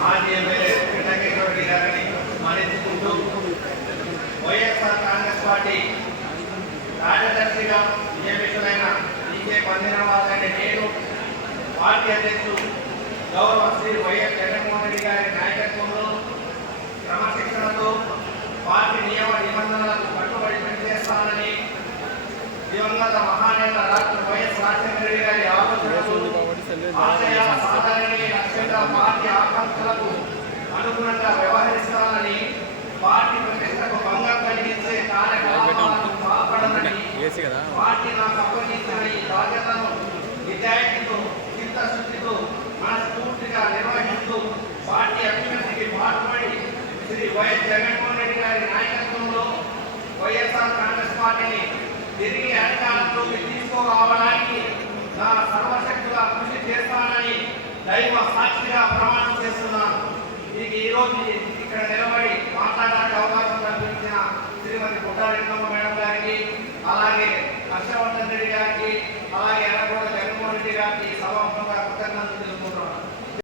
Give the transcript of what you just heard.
మాజీ ఎమ్మెల్యే వెంకటేశ్వర రెడ్డి గారిని స్మరించుకుంటూ వైఎస్ఆర్ కాంగ్రెస్ పార్టీ కార్యదర్శిగా నియమితులైన ఈకే పందినవాసని నేను పార్టీ అధ్యక్షుడు గౌరవ శ్రీ వైఎస్ జగన్మోహన్ రెడ్డి గారి నాయకత్వంలో క్రమశిక్షణతో పార్టీ నియమ నిబంధనలకు కట్టుబడి పనిచేస్తానని దివంగత మహానేత డాక్టర్ వైఎస్ రాజశేఖర రెడ్డి గారి ఆలోచనలు ఆశయాల సాధనని లక్ష్యంగా పార్టీ ఆకాంక్షలకు అనుగుణంగా వ్యవహరిస్తానని పార్టీ ప్రతిష్టకు భంగం కలిగించే కార్యకలాపాలకు పాల్పడనని పార్టీ నాకు అప్పగించిన ఈ బాధ్యతను నిజాయితీతో చిత్తశుద్ధితో మనస్ఫూర్తిగా నిర్వహిస్తూ పార్టీ అభివృద్ధికి పాటుపడి శ్రీ వైఎస్ జగన్మోహన్ రెడ్డి గారి నాయకత్వంలో వైఎస్ఆర్ కాంగ్రెస్ పార్టీని తిరిగి అధికారంలోకి తీసుకురావడానికి నా సర్వశక్తుగా కృషి చేస్తానని దైవ సాక్షిగా ప్రమాణం చేస్తున్నాను. ఈరోజు ఇక్కడ నిలబడి మాట్లాడడానికి అవకాశం కల్పించిన శ్రీమతి పుట్టారెడ్డమ్మ మేడం గారికి, అలాగే హర్షవర్ధన్ రెడ్డి గారికి, అలాగే ఎర్రగొండ జగన్మోహన్ రెడ్డి గారికి సభాముఖంగా కృతజ్ఞతలు